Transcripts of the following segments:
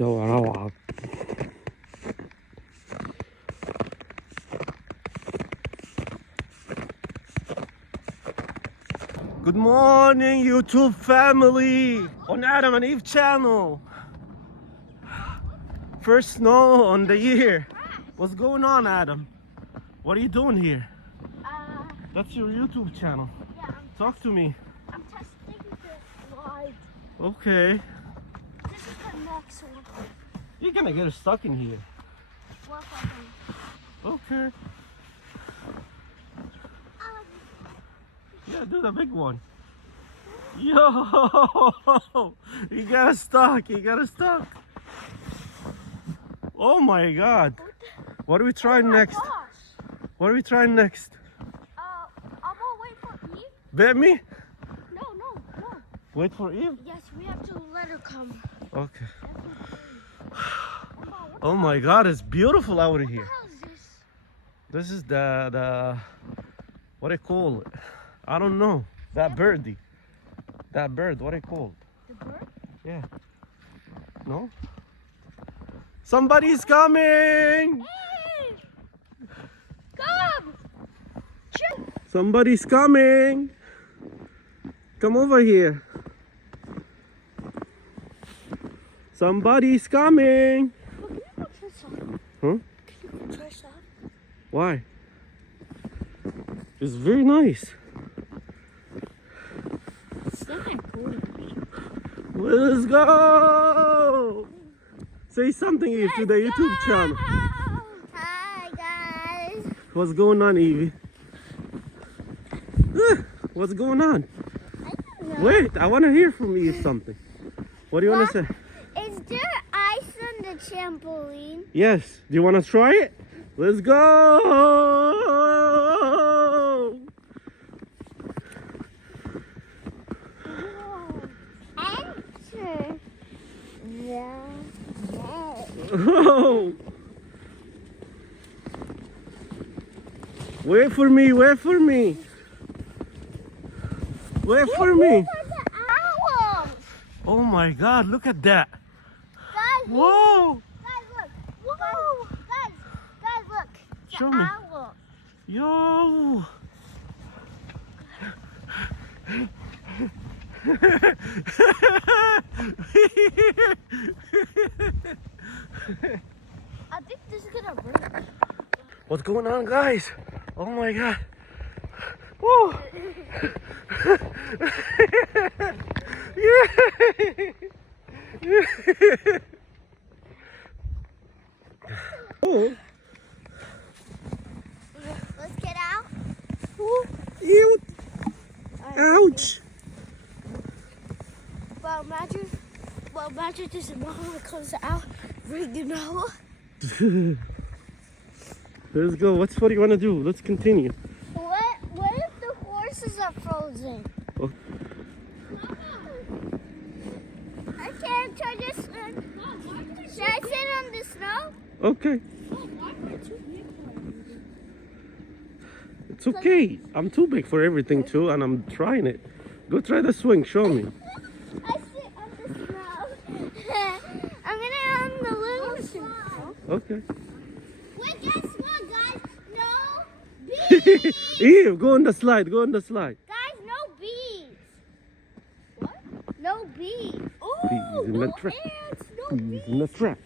go around. Good morning, YouTube family on Adam and Eve channel. First snow on the year. What's going on, Adam? What are you doing here? That's your YouTube channel. Yeah, Talk to me. I'm testing the slide. Okay. This is the next one. You're gonna get stuck in here. What if I don't? Okay. Yeah, do the big one. Yo! You got stuck. You got stuck. Oh my God. What are we trying next? Gosh. What are we trying next? I'm gonna wait for Eve. Bet me? No. Wait for Eve? Yes, we have to let her come. Okay. What Oh my God, it's beautiful out the here. hell is this? This is the what do you call it? I don't know. That birdie. That bird, what do you call it? The bird? Yeah. No? Somebody's coming! Hey! Come! Somebody's coming! Come over here. Somebody's coming! Can you go trash that? Huh? Can you go trash that? Why? It's very nice. It's not that cool. Let's go! Say something, Eve, to the YouTube channel. Hi guys. What's going on, Evie? What's going on? I don't know. Wait, I want to hear from you something. What do you want to say? Is there ice on the trampoline? Yes. Do you want to try it? Let's go! Enter the Oh. Wait for me, wait for me. Wait for me. the owls. Oh my God, look at that. Guys, Whoa. guys, look. Whoa. Guys, look. The Show me. owl. Yo. I think this is gonna break. What's going on, guys? Oh my God. Whoa. Oh. Let's get out. Ew. Ouch. Well, imagine this mama comes out ringing out. Let's go. What do you want to do? Let's continue. What if the horses are frozen? Oh. I can't try this one. Should I sit on the snow? Okay. It's okay. I'm too big for everything too, and I'm trying it. Go try the swing. Show me. I sit on the snow. I'm gonna on the little snow. Okay. Wait, guess what, guys? No bees. Eve, go on the slide. Go on the slide. Guys, no bees. What? No bees. Bees in the no trap. ants, no Bees in the trap.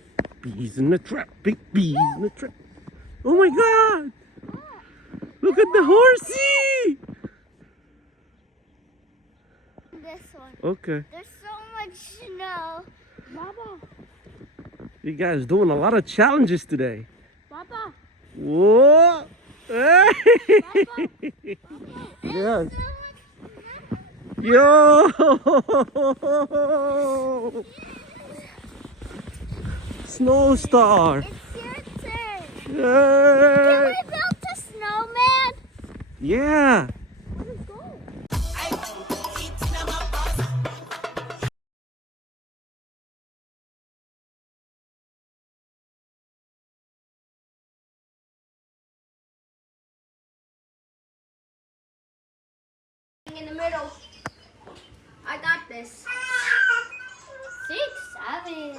Bees in the trap. Big bees in the trap. Oh my God! Look at the horsey. This one. Okay. There's so much snow. Baba. You guys doing a lot of challenges today. Baba. Whoa! Hey! There's Yes. so much snow. Yo! Snow Star. It's your turn. Can Yay! we build a snowman? Yeah. Let's go. In the middle. I got this. 6, 7.